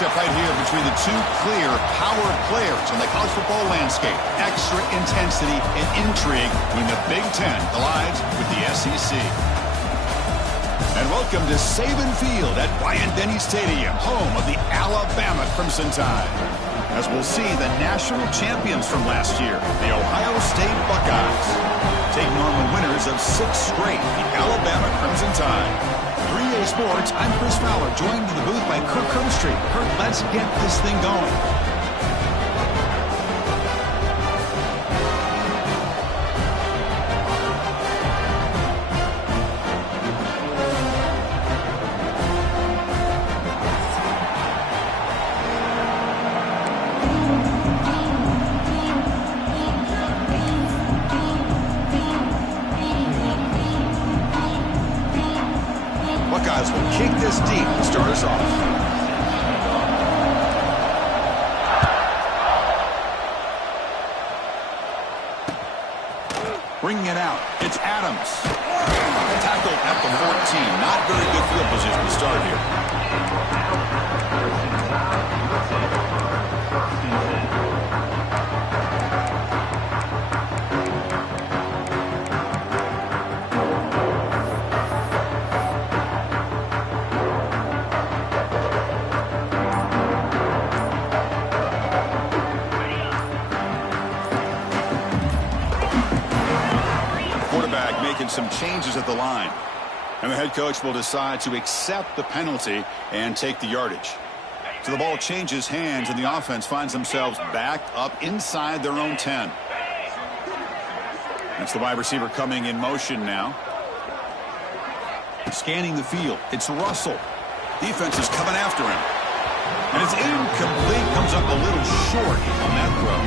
Matchup right here between the two clear power players in the college football landscape. Extra intensity and intrigue when the Big Ten collides with the SEC. And welcome to Saban Field at Bryant-Denny Stadium, home of the Alabama Crimson Tide. As we'll see the national champions from last year, the Ohio State Buckeyes, taking on the winners of 6 straight, the Alabama Crimson Tide. 3A Sports, I'm Chris Fowler, joined in the booth by Kirk Herbstreit. Kirk, let's get this thing going. Buckeyes will kick this deep to start us off. Bringing it out, it's Adams. Tackled at the 14. Not very good field position to start here. Making some changes at the line. And the head coach will decide to accept the penalty and take the yardage. So the ball changes hands and the offense finds themselves back up inside their own 10. That's the wide receiver coming in motion now. Scanning the field. It's Russell. Defense is coming after him. And it's incomplete. Comes up a little short on that throw.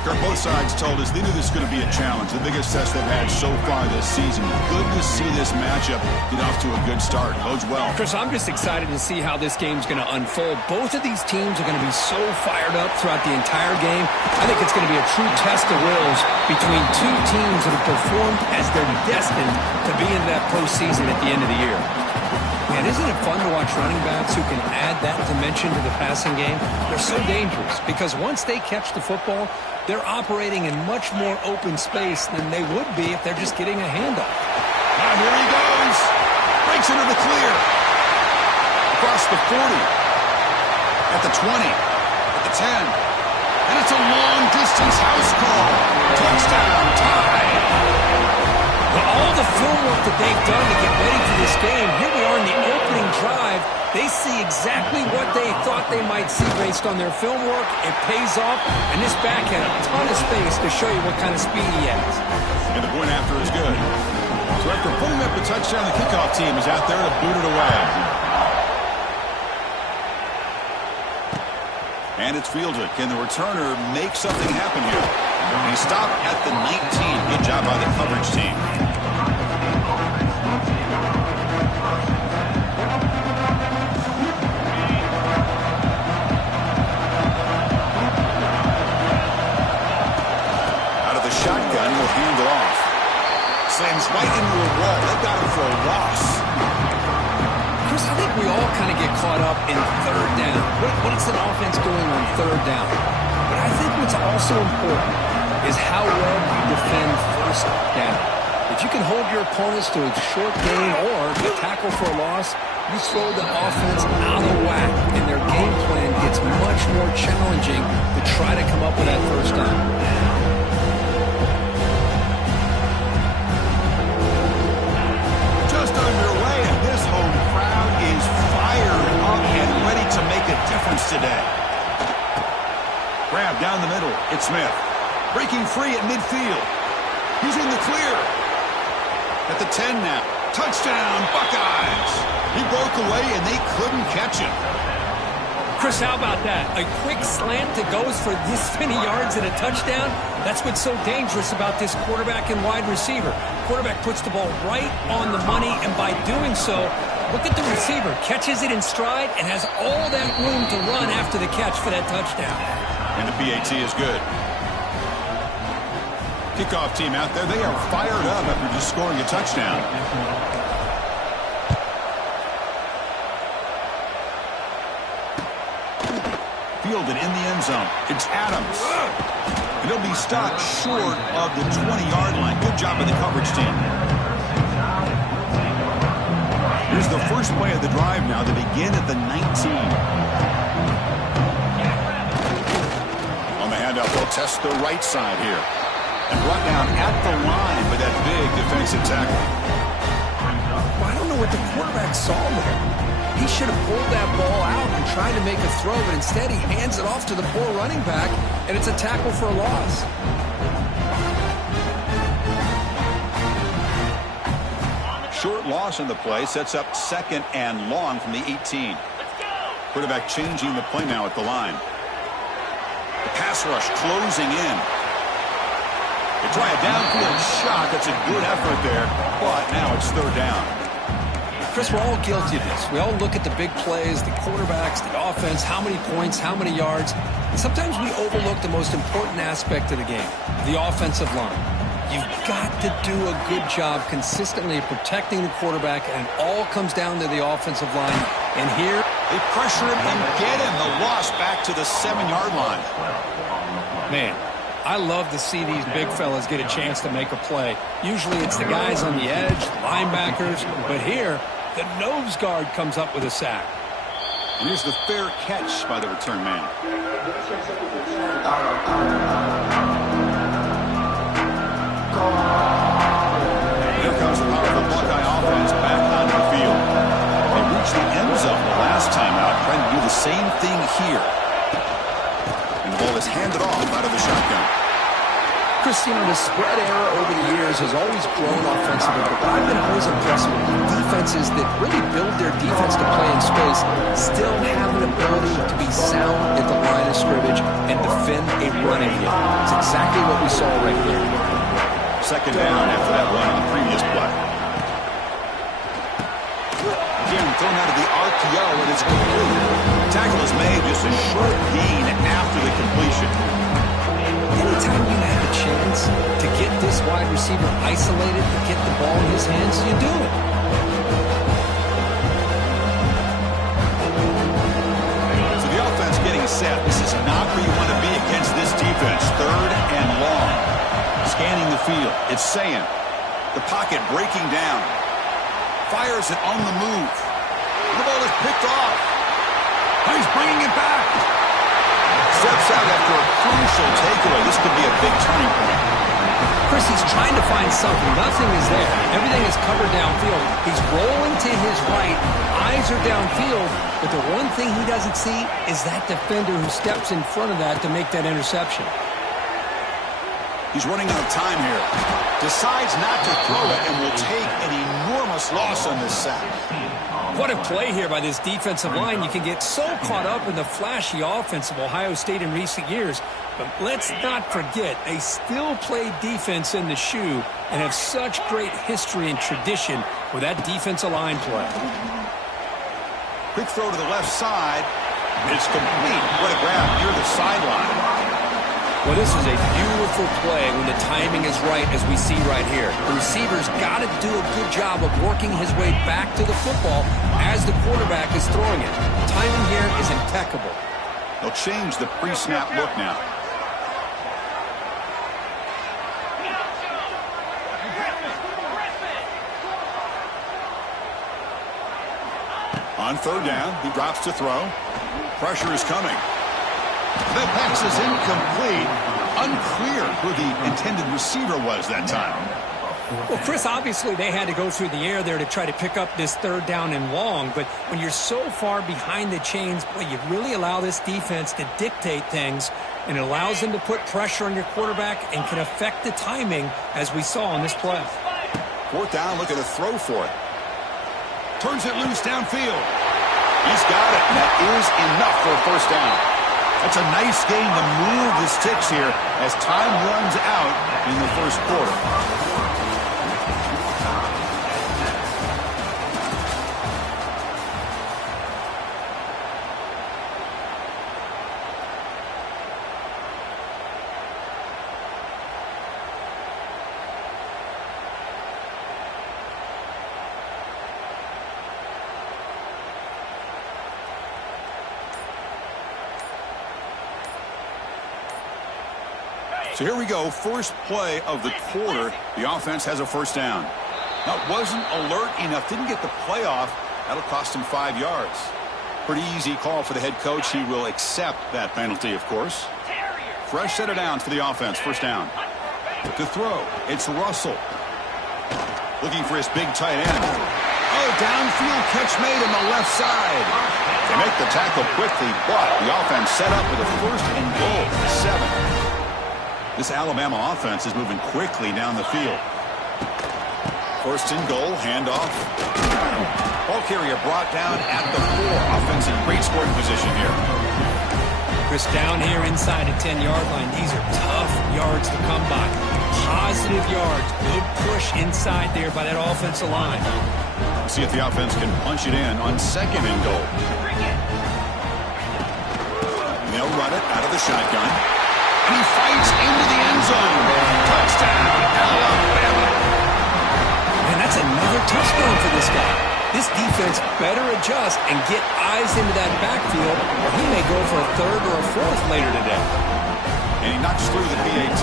Kirk, both sides told us they knew this was going to be a challenge, the biggest test they've had so far this season. Good to see this matchup get off to a good start. Bodes well. Chris, I'm just excited to see how this game's going to unfold. Both of these teams are going to be so fired up throughout the entire game. I think it's going to be a true test of wills between two teams that have performed as they're destined to be in that postseason at the end of the year. And isn't it fun to watch running backs who can add that dimension to the passing game? They're so dangerous because once they catch the football, they're operating in much more open space than they would be if they're just getting a handoff. Now here he goes. Breaks into the clear. Across the 40. At the 20. At the 10. And it's a long-distance house call. Touchdown, tie. Well, all the film work that they've done to get ready for this game, here we are in the opening drive. They see exactly what they thought they might see based on their film work. It pays off, and this back had a ton of space to show you what kind of speed he has. And the point after is good. So after putting up the touchdown, the kickoff team is out there to boot it away. And it's fielded. Can the returner make something happen here? And he stopped at the 19. Good job by the coverage team. Out of the shotgun, will hand it off. Slams right into a wall. They got him for a loss. Chris, I think we all kind of get caught up in third down. What is an offense doing on third down? But I think what's also important is how well you defend first down. If you can hold your opponents to a short gain or a tackle for a loss, you throw the offense out of whack, and their game plan gets much more challenging to try to come up with that first down. Just underway, and this home crowd is fired up and ready to make a difference today. Grab down the middle. It's Smith. Breaking free at midfield. He's in the clear. At the 10 now. Touchdown, Buckeyes. He broke away, and they couldn't catch him. Chris, how about that? A quick slant that goes for this many yards and a touchdown? That's what's so dangerous about this quarterback and wide receiver. Quarterback puts the ball right on the money, and by doing so, look at the receiver. Catches it in stride and has all that room to run after the catch for that touchdown. And the PAT is good. Kickoff team out there, they are fired up after just scoring a touchdown. Fielded in the end zone. It's Adams. And he'll be stopped short of the 20-yard line. Good job by the coverage team. Here's the first play of the drive now. They begin at the 19. On the handoff, they'll test the right side here. And brought down at the line by that big defensive tackle. Well, I don't know what the quarterback saw there. He should have pulled that ball out and tried to make a throw, but instead he hands it off to the poor running back, and it's a tackle for a loss. Short loss in the play sets up second and long from the 18. Quarterback changing the play now at the line. The pass rush closing in. They try a downfield shot. That's a good effort there, but now it's third down. Chris, we're all guilty of this. We all look at the big plays, the quarterbacks, the offense, how many points, how many yards. And sometimes we overlook the most important aspect of the game, the offensive line. You've got to do a good job consistently protecting the quarterback, and it all comes down to the offensive line. And here, they pressure him and get him. The loss back to the 7-yard line. Man, I love to see these big fellas get a chance to make a play. Usually it's the guys on the edge, linebackers, but here, the nose guard comes up with a sack. And here's the fair catch by the return man. Here comes the powerful Buckeye offense back onto the field. They reached the end zone the last time out, trying to do the same thing here. And the ball is handed off out of the shotgun. Christine, the spread era over the years has always grown offensively, but I've been always impressed with defenses that really build their defense to play in space, still have an ability to be sound at the line of scrimmage and defend a running game. It's exactly what we saw right here. Second down after that run on the previous play. Again, thrown out of the RPO, and it's complete. Tackle is made, just a short gain after the completion. Anytime you have a chance to get this wide receiver isolated, to get the ball in his hands, you do it. So the offense getting set. This is not where you want to be against this defense. Third and long. Scanning the field. It's saying the pocket breaking down. Fires it on the move. The ball is picked off. He's bringing it back. Steps out after a crucial takeaway. This could be a big turning point. Chris, he's trying to find something. Nothing is there. Everything is covered downfield. He's rolling to his right. Eyes are downfield. But the one thing he doesn't see is that defender who steps in front of that to make that interception. He's running out of time here. Decides not to throw it and will take an enormous loss on this sack. What a play here by this defensive line. You can get so caught up in the flashy offense of Ohio State in recent years. But let's not forget, they still play defense in the shoe and have such great history and tradition with that defensive line play. Quick throw to the left side. It's complete. What a grab near the sideline. Well, this is a beautiful play when the timing is right, as we see right here. The receiver's got to do a good job of working his way back to the football as the quarterback is throwing it. The timing here is impeccable. They'll change the pre-snap look now. On third down, he drops to throw. Pressure is coming. The pass is incomplete. Unclear who the intended receiver was that time. Well, Chris, obviously they had to go through the air there to try to pick up this third down and long, but when you're so far behind the chains, boy, you really allow this defense to dictate things, and it allows them to put pressure on your quarterback and can affect the timing, as we saw on this play. Fourth down, look at a throw for it. Turns it loose downfield. He's got it, and that is enough for a first down. That's a nice game to move the sticks here as time runs out in the first quarter. So here we go, first play of the quarter. The offense has a first down. Now, wasn't alert enough, didn't get the play off. That'll cost him 5 yards. Pretty easy call for the head coach. He will accept that penalty, of course. Fresh set of downs for the offense, first down. To throw, it's Russell. Looking for his big tight end. Oh, downfield catch made on the left side. They make the tackle quickly, but the offense set up with a first and goal, 7. This Alabama offense is moving quickly down the field. First and goal, handoff. Ball carrier brought down at the 4. Offense in great scoring position here. Chris, down here inside the 10-yard line, these are tough yards to come by. Positive yards, good push inside there by that offensive line. See if the offense can punch it in on second and goal. And they'll run it out of the shotgun. He fights into the end zone. Touchdown, Alabama. another touchdown for this guy. This defense better adjust and get eyes into that backfield, or he may go for a third or a fourth later today. And he knocks through the PAT.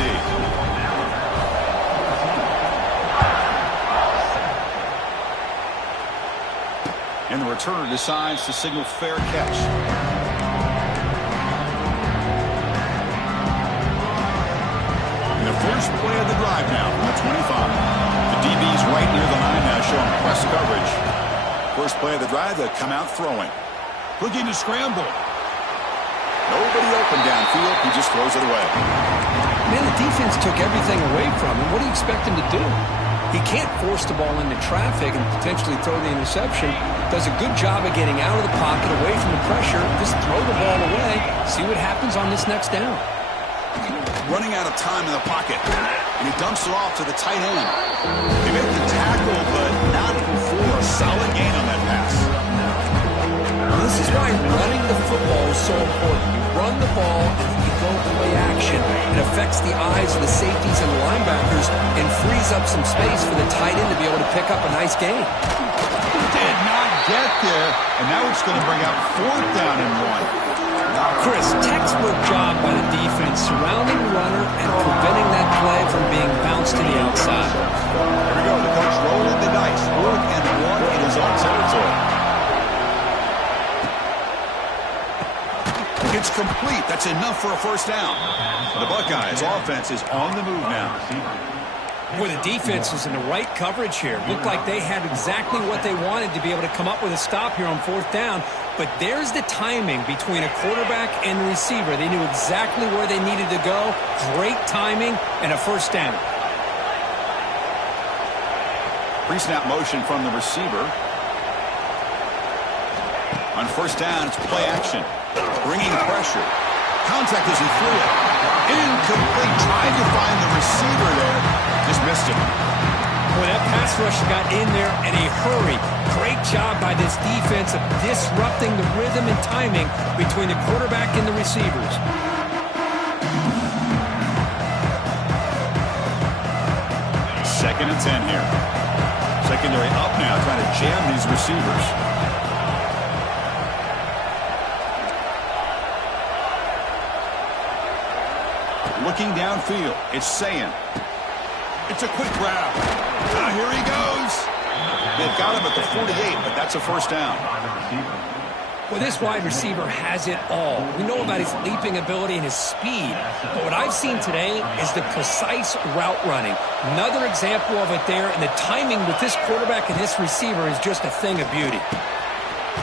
And the returner decides to signal fair catch. And the first play of the drive now from the 25. The DB's right near the line now showing press coverage. First play of the drive, they come out throwing. Looking to scramble. Nobody open downfield. He just throws it away. Man, the defense took everything away from him. What do you expect him to do? He can't force the ball into traffic and potentially throw the interception. Does a good job of getting out of the pocket, away from the pressure. Just throw the ball away. See what happens on this next down. Running out of time in the pocket. And he dumps it off to the tight end. They make the tackle, but not before a solid gain on that pass. This is why running the football is so important. You run the ball and you go play action. It affects the eyes of the safeties and the linebackers and frees up some space for the tight end to be able to pick up a nice gain. Did not get there, and now it's going to bring out fourth down and 1. Chris, textbook job by the defense surrounding the runner and preventing that play from being bounced to the outside. Here we go. The coach rolling the dice. 4th and 1 in his own territory. It's complete. That's enough for a first down. The Buckeyes offense is on the move now. Boy, the defense was in the right coverage here. Looked like they had exactly what they wanted to be able to come up with a stop here on 4th down. But there's the timing between a quarterback and the receiver. They knew exactly where they needed to go. Great timing and a first down. Pre-snap motion from the receiver. On first down, it's play action. Bringing pressure. Contact as he threw it. Incomplete. Tried to find the receiver there. Just missed him. Boy, that pass rush got in there in a hurry. Great job by this defense of disrupting the rhythm and timing between the quarterback and the receivers. Second and 10 here. Secondary up now, trying to jam these receivers. Looking downfield, it's Sayin. It's a quick grab. Here he goes. They've got him at the 48, but that's a first down. Well, this wide receiver has it all. We know about his leaping ability and his speed, but what I've seen today is the precise route running. Another example of it there, and the timing with this quarterback and this receiver is just a thing of beauty.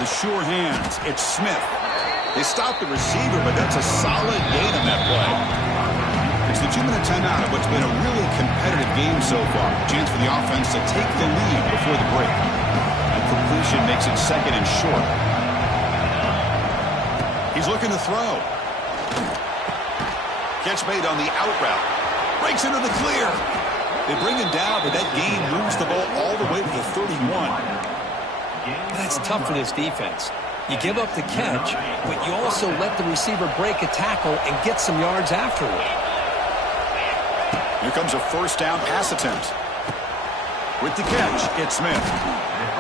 The sure hands, it's Smith. They stopped the receiver, but that's a solid gain on that play. It's the 2-minute timeout of what's been a really competitive game so far. Chance for the offense to take the lead before the break. And completion makes it second and short. He's looking to throw. Catch made on the out route. Breaks into the clear. They bring him down, but that gain moves the ball all the way to the 31. That's tough for this defense. You give up the catch, but you also let the receiver break a tackle and get some yards afterward. Here comes a first down pass attempt. With the catch, it's Smith.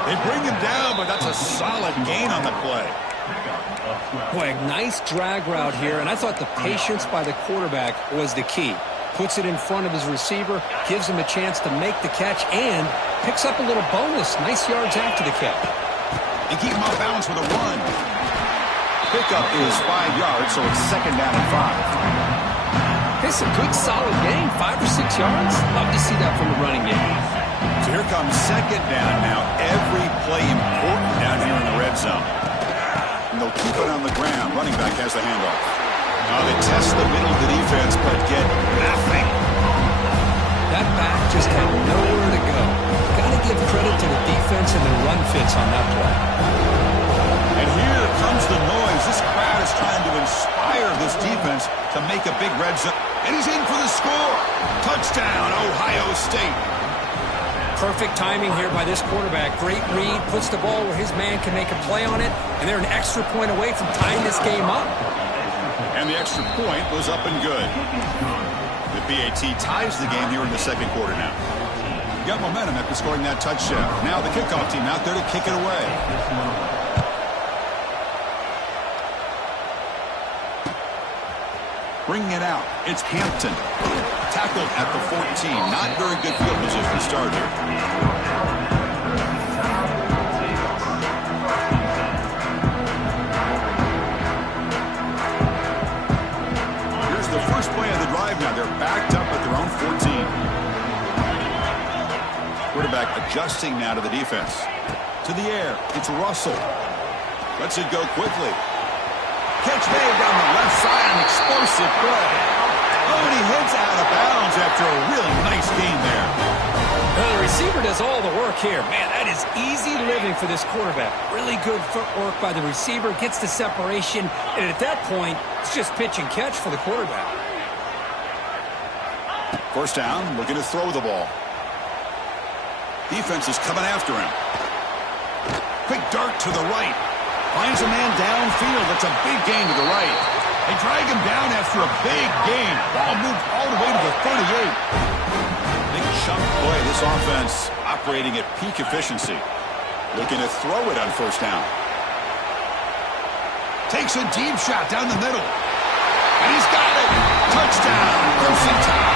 They bring him down, but that's a solid gain on the play. Boy, a nice drag route here, and I thought the patience by the quarterback was the key. Puts it in front of his receiver, gives him a chance to make the catch, and picks up a little bonus. Nice yards after the catch. And keep him off balance with a run. Pickup is 5 yards, so it's second down and 5. It's a good, solid game, 5 or 6 yards. Love to see that from the running game. So here comes second down now. Every play important down here in the red zone. And they'll keep it on the ground. Running back has the handoff. Now they test the middle of the defense, but get nothing. That back just had nowhere to go. Got to give credit to the defense and the run fits on that play. And here comes the noise. This crowd is trying to inspire this defense to make a big red zone. And he's in for the score. Touchdown, Ohio State. Perfect timing here by this quarterback. Great read, puts the ball where his man can make a play on it, and they're an extra point away from tying this game up. And the extra point was up and good. The PAT ties the game here in the second quarter now. Got momentum after scoring that touchdown. Now the kickoff team out there to kick it away. Bringing it out, it's Hampton. Tackled at the 14. Not very good field position to start here. Here's the first play of the drive now. They're backed up at their own 14. Quarterback adjusting now to the defense. To the air, it's Russell. Lets it go quickly. Catch made down the left side, an explosive play. Oh, and he heads out of bounds after a really nice game there. Well, the receiver does all the work here. Man, that is easy living for this quarterback. Really good footwork by the receiver, gets the separation, and at that point, it's just pitch and catch for the quarterback. First down, looking to throw the ball. Defense is coming after him. Quick dart to the right. Finds a man downfield. That's a big gain to the right. They drag him down after a big gain. Ball moved all the way to the 38. Big chunk play. This offense operating at peak efficiency. Looking to throw it on first down. Takes a deep shot down the middle. And he's got it. Touchdown. Closing time.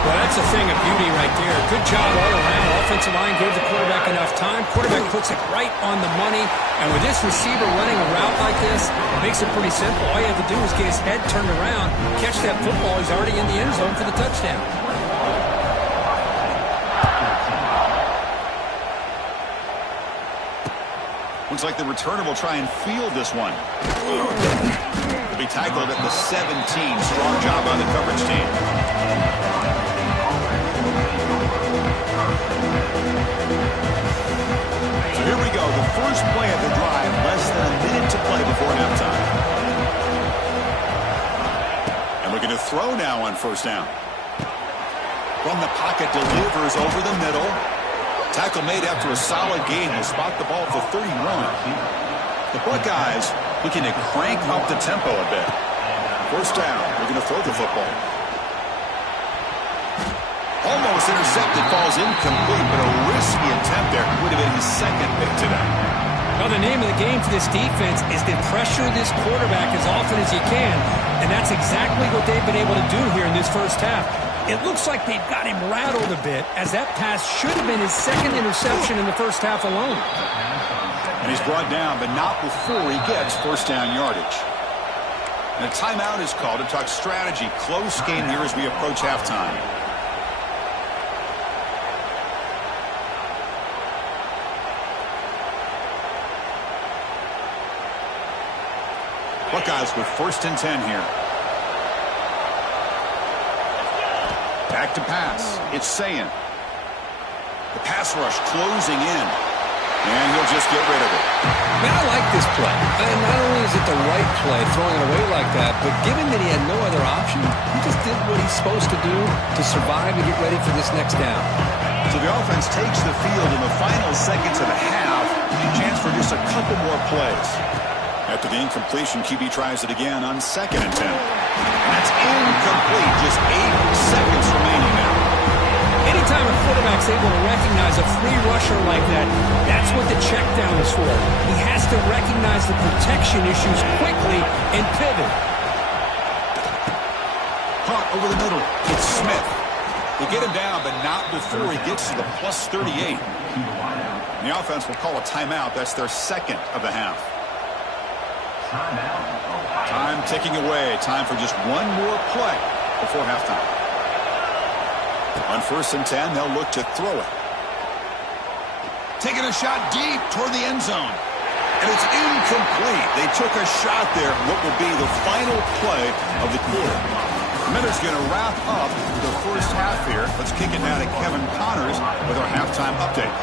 Well, that's a thing of beauty right there. Good job all around. Offensive line gave the quarterback enough time. Quarterback puts it right on the money. And with this receiver running a route like this, it makes it pretty simple. All you have to do is get his head turned around, catch that football. He's already in the end zone for the touchdown. Looks like the returner will try and field this one. Will be tackled at the 17. Strong job by the coverage team. So here we go. The first play of the drive. Less than a minute to play before halftime. And looking to throw now on first down. From the pocket, delivers over the middle. Tackle made after a solid gain. Will spot the ball for 31. The Buckeyes looking to crank up the tempo a bit. First down. Looking to throw the football. Almost intercepted, falls incomplete, but a risky attempt there. Would have been his second pick today. Well, the name of the game for this defense is to pressure this quarterback as often as you can, and that's exactly what they've been able to do here in this first half. It looks like they've got him rattled a bit, as that pass should have been his second interception in the first half alone. And he's brought down, but not before he gets first down yardage. And a timeout is called to talk strategy. Close game here as we approach halftime. Buckeyes with first and 10 here. Back to pass. It's Sayin. The pass rush closing in. And he'll just get rid of it. Man, I like this play. And not only is it the right play, throwing it away like that, but given that he had no other option, he just did what he's supposed to do to survive and get ready for this next down. So the offense takes the field in the final seconds of the half. Chance for just a couple more plays. After the incompletion, QB tries it again on second and 10. And that's incomplete. Just 8 seconds remaining now. Anytime a quarterback's able to recognize a free rusher like that, that's what the check down is for. He has to recognize the protection issues quickly and pivot. Caught over the middle. It's Smith. They get him down, but not before he gets to the plus 38. And the offense will call a timeout. That's their second of the half. Time ticking away. Time for just one more play before halftime. On first and 10, they'll look to throw it. Taking a shot deep toward the end zone. And it's incomplete. They took a shot there. What will be the final play of the quarter. Miller's going to wrap up the first half here. Let's kick it now to Kevin Connors with our halftime update.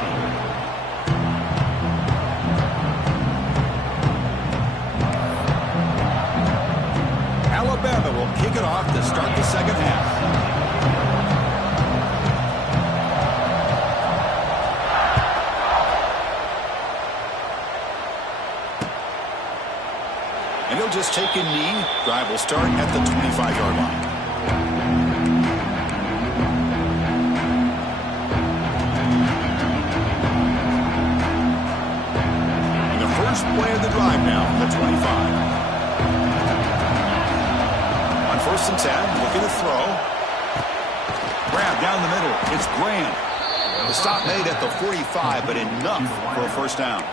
Alabama will kick it off to start the second half. And he'll just take a knee. Drive will start at the 25-yard line. first and 10, looking to throw. Grab down the middle. It's Graham. The stop made at the 45, but enough for a first down.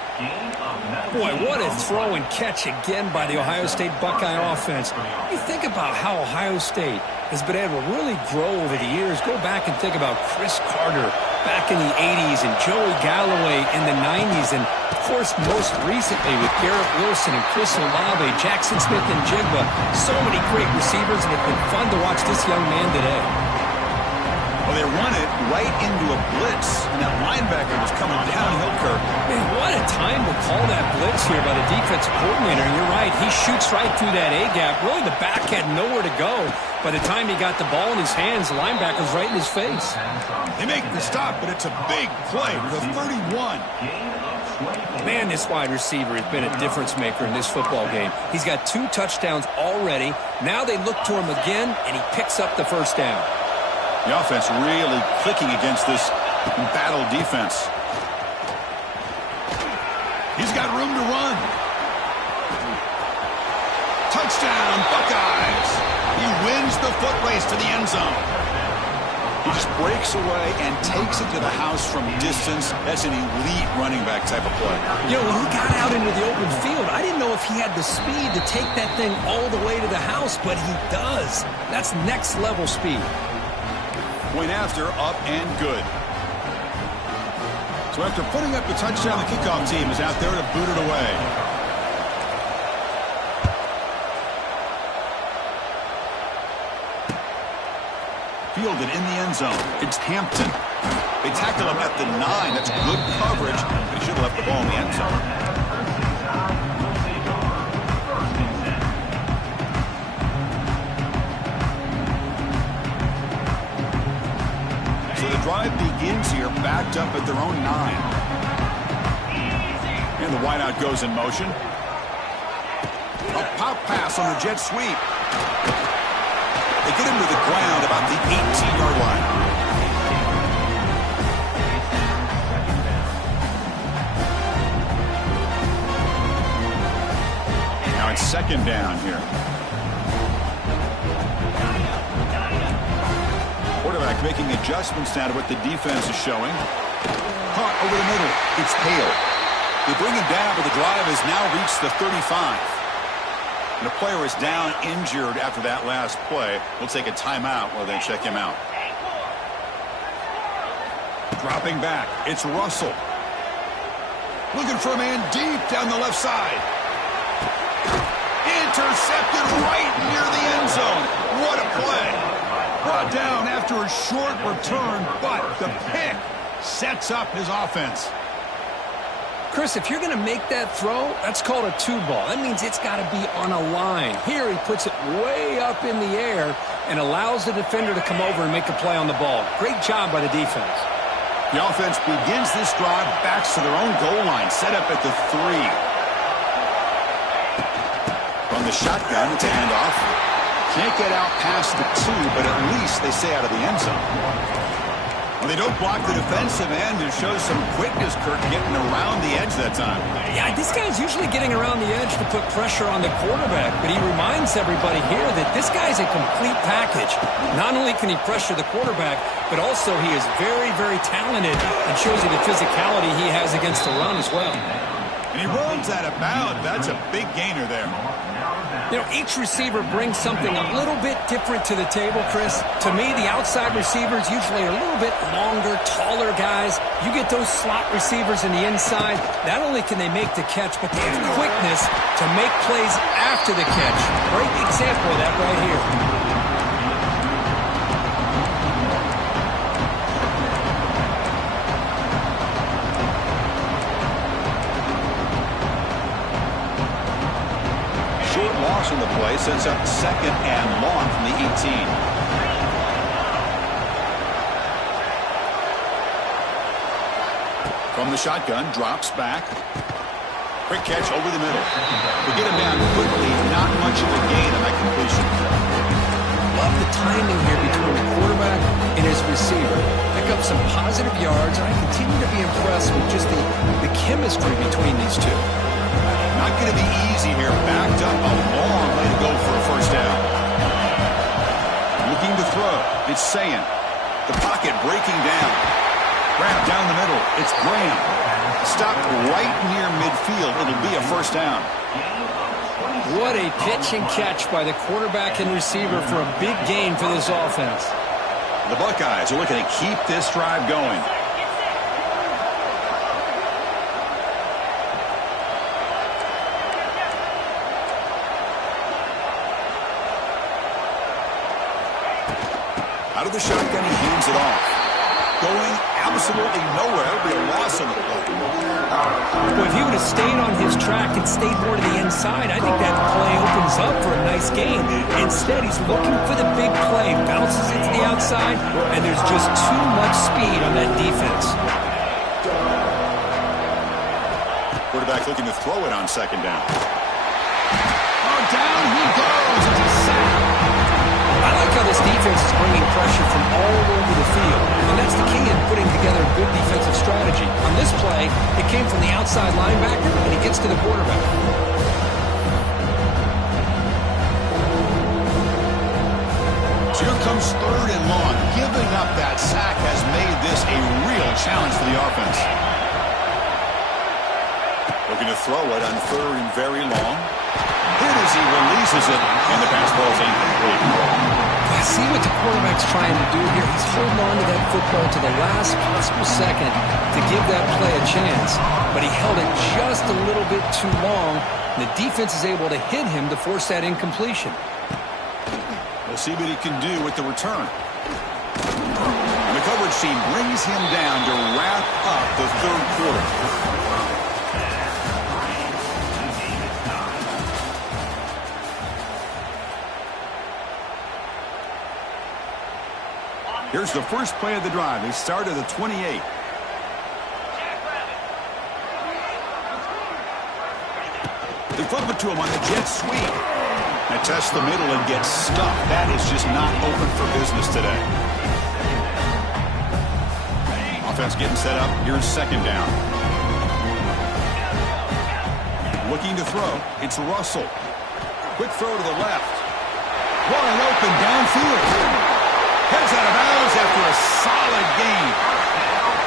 Boy, what a throw and catch again by the Ohio State Buckeye offense. You think about how Ohio State has been able to really grow over the years. Go back and think about Chris Carter back in the 80s and Joey Galloway in the 90s. And, of course, most recently with Garrett Wilson and Chris Olave, Jackson Smith and Jigba. So many great receivers, and it's been fun to watch this young man today. Well, they run it right into a blitz, and that linebacker was coming downhill, Kirk. Man, what a time to call that blitz here by the defensive coordinator. And you're right, he shoots right through that A-gap. Really, the back had nowhere to go. By the time he got the ball in his hands, the linebacker's right in his face. They make the stop, but it's a big play to the 31. Man, this wide receiver has been a difference maker in this football game. He's got 2 touchdowns already. Now they look to him again, and he picks up the first down. The offense really clicking against this battle defense. He's got room to run. Touchdown, Buckeyes. He wins the foot race to the end zone. He just breaks away and takes it to the house from distance. That's an elite running back type of play. You know, when he got out into the open field, I didn't know if he had the speed to take that thing all the way to the house, but he does. That's next level speed. Point after, up and good. So after putting up the touchdown, the kickoff team is out there to boot it away. Fielded in the end zone. It's Hampton. They tackle him at the 9. That's good coverage. They should have left the ball in the end zone. Drive begins here, backed up at their own 9. And the wideout goes in motion. A pop pass on a jet sweep. They get him to the ground about the 18-yard line. Now it's second down here. Quarterback making adjustments now to what the defense is showing. Caught over the middle. It's Hale. They bring him down, but the drive has now reached the 35. And the player is down injured after that last play. We'll take a timeout while they check him out. Dropping back. It's Russell. Looking for a man deep down the left side. Intercepted right near the end zone. What a play. Brought down after a short return, but the pick sets up his offense. Chris, if you're going to make that throw, that's called a 2-ball. That means it's got to be on a line. Here he puts it way up in the air and allows the defender to come over and make a play on the ball. Great job by the defense. The offense begins this drive, backs to their own goal line, set up at the 3. From the shotgun, it's a handoff. Can't get out past the 2, but at least they stay out of the end zone. Well, they don't block the defensive end and show some quickness, Kirk, getting around the edge that time. Yeah, this guy's usually getting around the edge to put pressure on the quarterback, but he reminds everybody here that this guy's a complete package. Not only can he pressure the quarterback, but also he is very, very talented and shows you the physicality he has against the run as well. And he runs out of bounds. That's a big gainer there. You know, each receiver brings something a little bit different to the table, Chris. To me, the outside receivers usually are a little bit longer, taller guys. You get those slot receivers in the inside, not only can they make the catch, but they have quickness to make plays after the catch. Great example of that right here. On the play, sets up second and long from the 18. From the shotgun, drops back. Quick catch over the middle. They get him down quickly, not much of a gain on that completion. Love the timing here between the quarterback and his receiver. Pick up some positive yards, and I continue to be impressed with just the chemistry between these two. Not going to be easy here. Backed up a long way to go for a first down. It's Sayan. The pocket breaking down. Grab down the middle. It's Graham. Stop right near midfield. It'll be a first down. What a pitch and catch by the quarterback and receiver for a big gain for this offense. The Buckeyes are looking to keep this drive going. Out of the shotgun, he hands it off. Going absolutely nowhere. It'll be a loss on the play. Well, if he would have stayed on his track and stayed more to the inside, I think that play opens up for a nice gain. Instead, he's looking for the big play, bounces it to the outside, and there's just too much speed on that defense. Quarterback looking to throw it on second down. Oh, down he goes. It's a sack. I like how this defense is bringing pressure from all over the field, and that's the key in putting together a good defensive strategy. On this play, it came from the outside linebacker, and he gets to the quarterback. So here comes third and long. Giving up that sack has made this a real challenge for the offense. Looking to throw it on third and very long. Hit as he releases it, and the pass ball is incomplete. I see what the quarterback's trying to do here. He's holding on to that football to the last possible second to give that play a chance. But he held it just a little bit too long, and the defense is able to hit him to force that incompletion. We'll see what he can do with the return. And the coverage team brings him down to wrap up the third quarter. Here's the first play of the drive. They start at the 28. They flip it to him on the jet sweep. And test the middle and get stuck. That is just not open for business today. Offense getting set up. Here's second down. Looking to throw. It's Russell. Quick throw to the left. Wide open downfield. Heads out of bounds after a solid gain.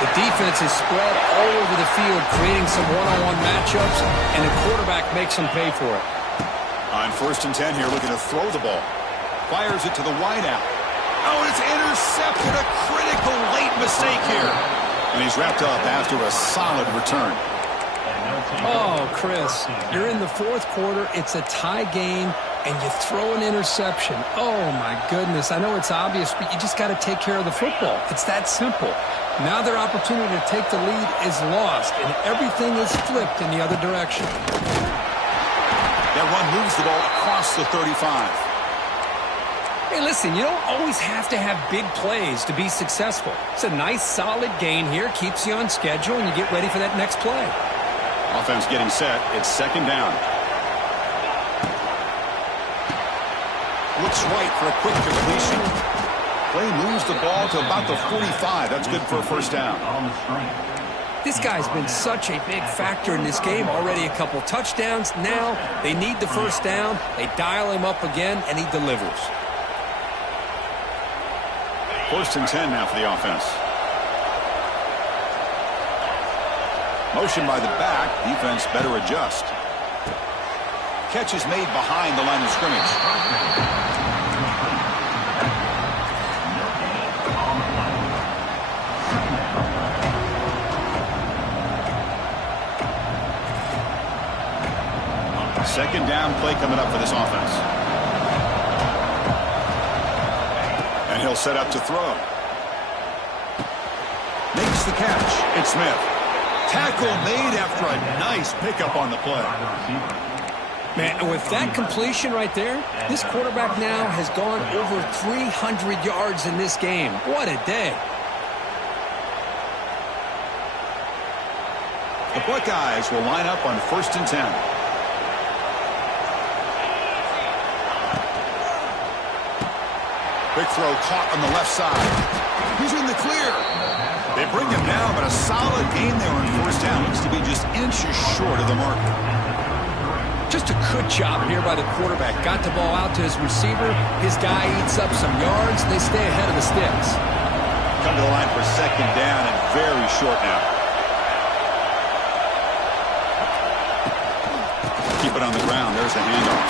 The defense is spread all over the field, creating some one-on-one matchups, and the quarterback makes them pay for it. On first and 10 here, looking to throw the ball. Fires it to the wideout. Oh, it's intercepted. A critical late mistake here. And he's wrapped up after a solid return. Oh, Chris, you're in the fourth quarter. It's a tie game, and you throw an interception. Oh, my goodness. I know it's obvious, but you just got to take care of the football. It's that simple. Now their opportunity to take the lead is lost, and everything is flipped in the other direction. That run moves the ball across the 35. Hey, listen, you don't always have to have big plays to be successful. It's a nice, solid gain here. Keeps you on schedule, and you get ready for that next play. Offense getting set. It's second down. Looks right for a quick completion. Play moves the ball to about the 45. That's good for a first down. This guy's been such a big factor in this game. Already a couple touchdowns. Now they need the first down. They dial him up again, and he delivers. First and 10 now for the offense. Motion by the back. Defense better adjust. Catch is made behind the line of scrimmage. Second down play coming up for this offense. And he'll set up to throw. Makes the catch. It's Smith. Tackle made after a nice pickup on the play. Man, with that completion right there, this quarterback now has gone over 300 yards in this game. What a day. The Buckeyes will line up on first and 10. Quick throw caught on the left side. He's in the clear. They bring him down, but a solid gain there on first down. Looks to be just inches short of the marker. Just a good job here by the quarterback. Got the ball out to his receiver. His guy eats up some yards. They stay ahead of the sticks. Come to the line for second down and very short now. Keep it on the ground. There's the handoff.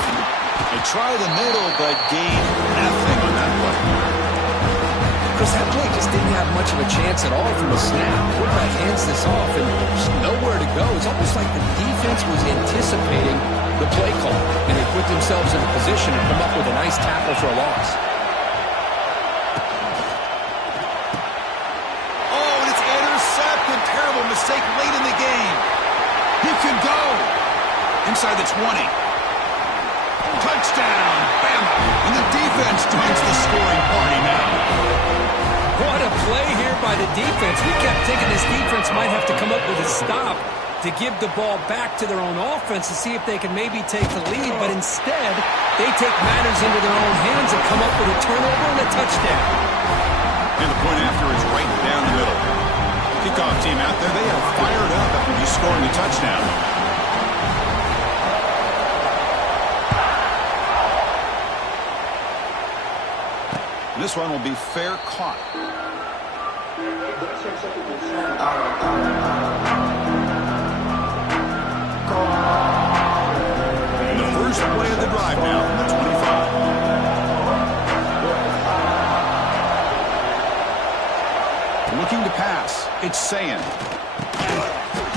They try the middle, but gain nothing on that play. Chris, that play just didn't have much of a chance at all from the snap. Quarterback hands this off, and there's nowhere to go. It's almost like the defense was anticipating the play call, and they put themselves in a position to come up with a nice tackle for a loss. Oh, and it's intercepted. Terrible mistake late in the game. He can go. Inside the 20. Touchdown, Bama. And the defense joins the scoring party now. What a play here by the defense. We kept thinking this defense might have to come up with a stop to give the ball back to their own offense to see if they can maybe take the lead, but instead, they take matters into their own hands and come up with a turnover and a touchdown. And the point after is right down the middle. Kickoff team out there, they are fired up after just scoring a touchdown. This one will be fair caught. And the first play of the drive now from the 25. Looking to pass. It's Sayin.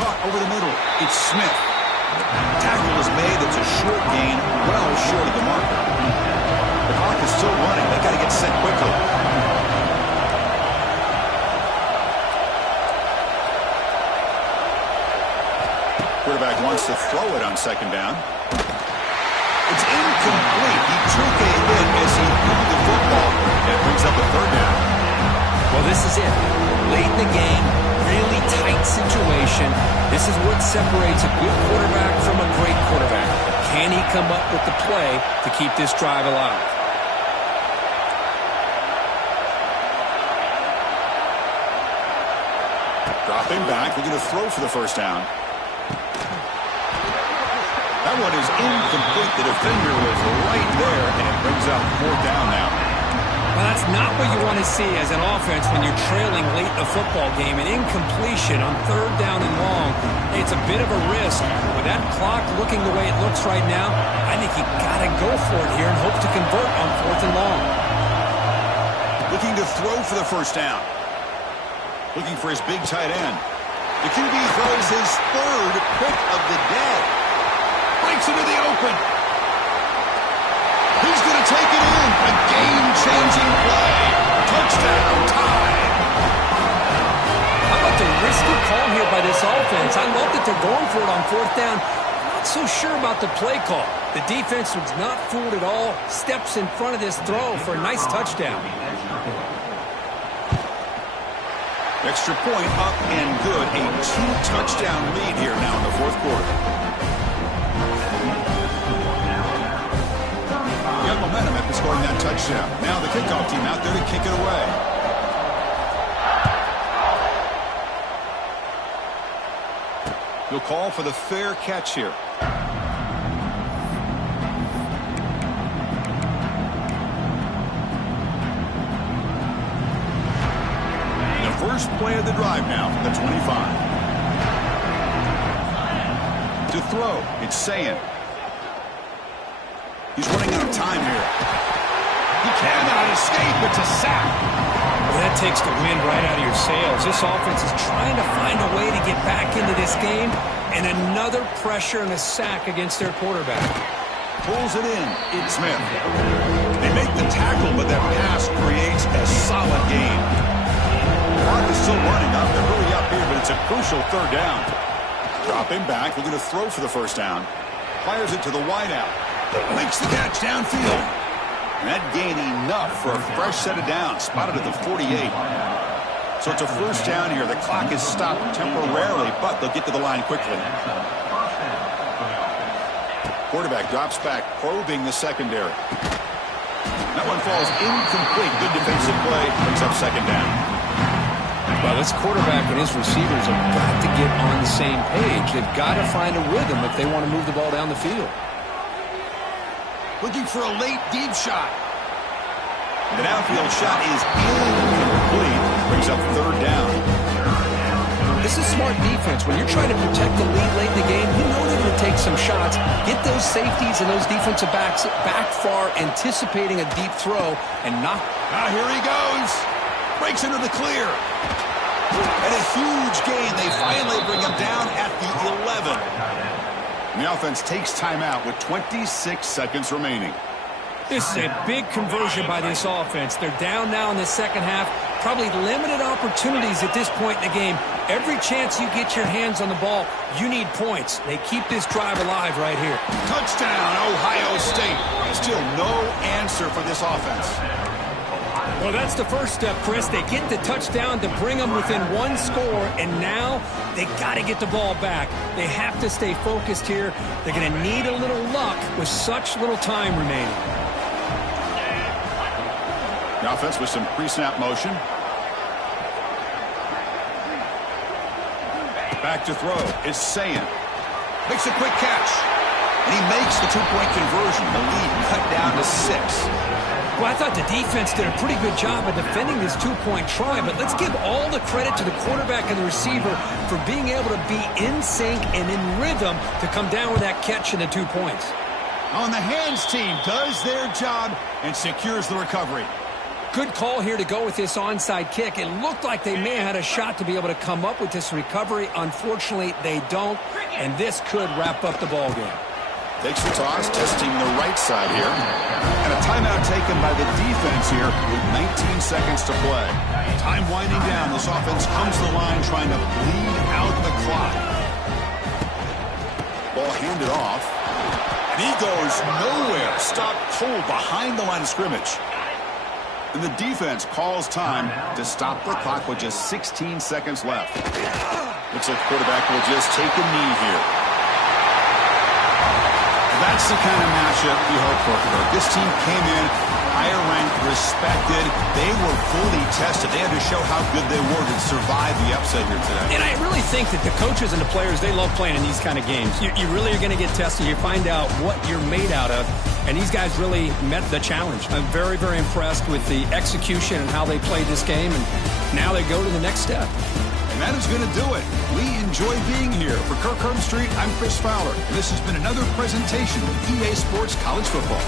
Caught over the middle. It's Smith. Tackle is made. It's a short gain, well short of the marker. The clock is still running. They got to get set quickly. Quarterback wants to throw it on second down. It's incomplete. He took a hit as he threw the football. That brings up a third down. Well, this is it. Late in the game, really tight situation. This is what separates a good quarterback from a great quarterback. Can he come up with the play to keep this drive alive? Dropping back, we're going to throw for the first down. That one is incomplete. The defender was right there, and it brings up fourth down now. Well, that's not what you want to see as an offense when you're trailing late in a football game. An incompletion on third down and long. It's a bit of a risk. With that clock looking the way it looks right now, I think you got to go for it here and hope to convert on fourth and long. Looking to throw for the first down. Looking for his big tight end. The QB throws his third pick of the day. Breaks into the open. He's going to take it in. A game-changing play. Touchdown, tie. How about the risky call here by this offense? I love that they're going for it on fourth down. I'm not so sure about the play call. The defense was not fooled at all. Steps in front of this throw for a nice touchdown. Extra point up and good. A two-touchdown lead here now in the fourth quarter. Got momentum after scoring that touchdown. Now the kickoff team out there to kick it away. He'll call for the fair catch here. First play of the drive now from the 25. To throw, it's Sayin. He's running out of time here. He cannot escape. It's a sack. Well, that takes the wind right out of your sails. This offense is trying to find a way to get back into this game, and another pressure and a sack against their quarterback. Pulls it in. It's Smith. They make the tackle, but that pass creates a solid gain. The clock is still running up. They're really up here, but it's a crucial third down. Dropping back. We're going to throw for the first down. Fires it to the wideout. Makes the catch downfield. And that gained enough for a fresh set of downs. Spotted at the 48. So it's a first down here. The clock is stopped temporarily, but they'll get to the line quickly. Quarterback drops back, probing the secondary. That one falls incomplete. Good defensive play. Brings up second down. Well, this quarterback and his receivers have got to get on the same page. They've got to find a rhythm if they want to move the ball down the field. Looking for a late deep shot. The downfield shot is incomplete. Brings up third down. This is smart defense. When you're trying to protect the lead late in the game, you know they're going to take some shots. Get those safeties and those defensive backs back far, anticipating a deep throw, and knock. Now here he goes. Breaks into the clear. And a huge gain. They finally bring him down at the 11. And the offense takes timeout with 26 seconds remaining. This is a big conversion by this offense. They're down now in the second half. Probably limited opportunities at this point in the game. Every chance you get your hands on the ball, you need points. They keep this drive alive right here. Touchdown, Ohio State. Still no answer for this offense. Well, that's the first step, Chris. They get the touchdown to bring them within one score, and now they got to get the ball back. They have to stay focused here. They're going to need a little luck with such little time remaining. The offense with some pre-snap motion. Back to throw. It's Sayan. Makes a quick catch. And he makes the two-point conversion. The lead cut down to 6. Well, I thought the defense did a pretty good job of defending this two-point try, but let's give all the credit to the quarterback and the receiver for being able to be in sync and in rhythm to come down with that catch and the 2 points. On the hands team does their job and secures the recovery. Good call here to go with this onside kick. It looked like they may have had a shot to be able to come up with this recovery. Unfortunately, they don't, and this could wrap up the ball game. Takes the toss, testing the right side here. And a timeout taken by the defense here with 19 seconds to play. Time winding down. This offense comes to the line trying to bleed out the clock. Ball handed off. And he goes nowhere. Stopped cold behind the line of scrimmage. And the defense calls time to stop the clock with just 16 seconds left. Looks like the quarterback will just take a knee here. That's the kind of matchup we hope for. This team came in higher ranked, respected. They were fully tested. They had to show how good they were to survive the upset here today. And I really think that the coaches and the players, they love playing in these kind of games. You really are going to get tested. You find out what you're made out of. And these guys really met the challenge. I'm very, very impressed with the execution and how they played this game. And now they go to the next step. And that is going to do it. We enjoy being here. For Kirk Herbstreit, I'm Chris Fowler. And this has been another presentation of EA Sports College Football.